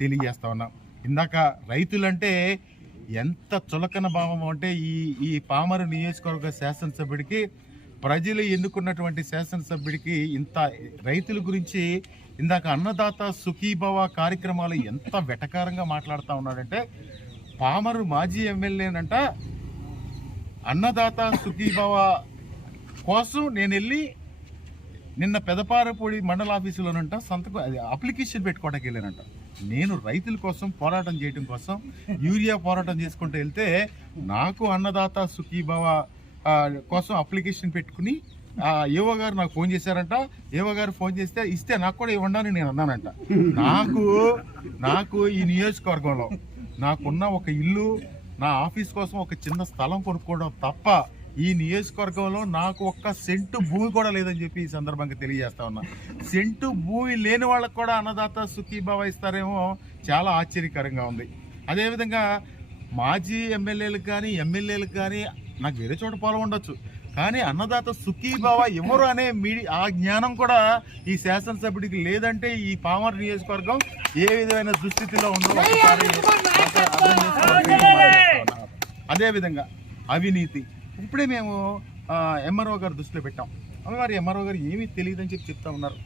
తెలియజేస్తా ఉన్నాం. ఇందాక రైతులంటే ఎంత చులకన భావం అంటే ఈ ఈ పామరు నియోజకవర్గ శాసనసభ్యుడికి ప్రజలు ఎన్నుకున్నటువంటి శాసనసభ్యుడికి ఇంత రైతుల గురించి ఇందాక అన్నదాత సుఖీభవ కార్యక్రమాలు ఎంత వెటకారంగా మాట్లాడుతూ ఉన్నాడంటే పామరు మాజీ ఎమ్మెల్యేనంట అన్నదాత సుఖీభవ కోసం నేను వెళ్ళి నిన్న పెదపారపూడి మండల ఆఫీసులోనంట సంతకం అది అప్లికేషన్ పెట్టుకోవడానికి వెళ్ళానంట. నేను రైతుల కోసం పోరాటం చేయడం కోసం యూరియా పోరాటం చేసుకుంటూ వెళ్తే నాకు అన్నదాత సుఖీభవ కోసం అప్లికేషన్ పెట్టుకుని ఏవో గారు నాకు ఫోన్ చేశారంట. ఏవో గారు ఫోన్ చేస్తే ఇస్తే నాకు కూడా ఇవ్వండి అని నేను అన్నానంట. నాకు నాకు ఈ నియోజకవర్గంలో నాకున్న ఒక ఇల్లు నా ఆఫీస్ కోసం ఒక చిన్న స్థలం కొనుక్కోవడం తప్ప ఈ నియోజకవర్గంలో నాకు ఒక్క సెంటు భూమి కూడా లేదని చెప్పి ఈ సందర్భంగా తెలియజేస్తా ఉన్నా. సెంటు భూమి లేని వాళ్ళకు కూడా అన్నదాత సుఖీభావ ఇస్తారేమో చాలా ఆశ్చర్యకరంగా ఉంది. అదేవిధంగా మాజీ ఎమ్మెల్యేలకు కానీ ఎమ్మెల్యేలకు కానీ నాకు వేరే చోట పొలం ఉండొచ్చు. కానీ అన్నదాత సుఖీభావ ఎవరు అనే మీడి ఆ జ్ఞానం కూడా ఈ శాసనసభ్యుడికి లేదంటే ఈ పామర్ నియోజకవర్గం ఏ విధమైన దుస్థితిలో ఉందో. అదేవిధంగా అవినీతి. ఇప్పుడే మేము ఎంఆర్ఓ గారు దృష్టిలో పెట్టాం. అమ్మగారు ఎంఆర్ఓ గారు ఏమీ తెలియదని చెప్పి చెప్తా ఉన్నారు.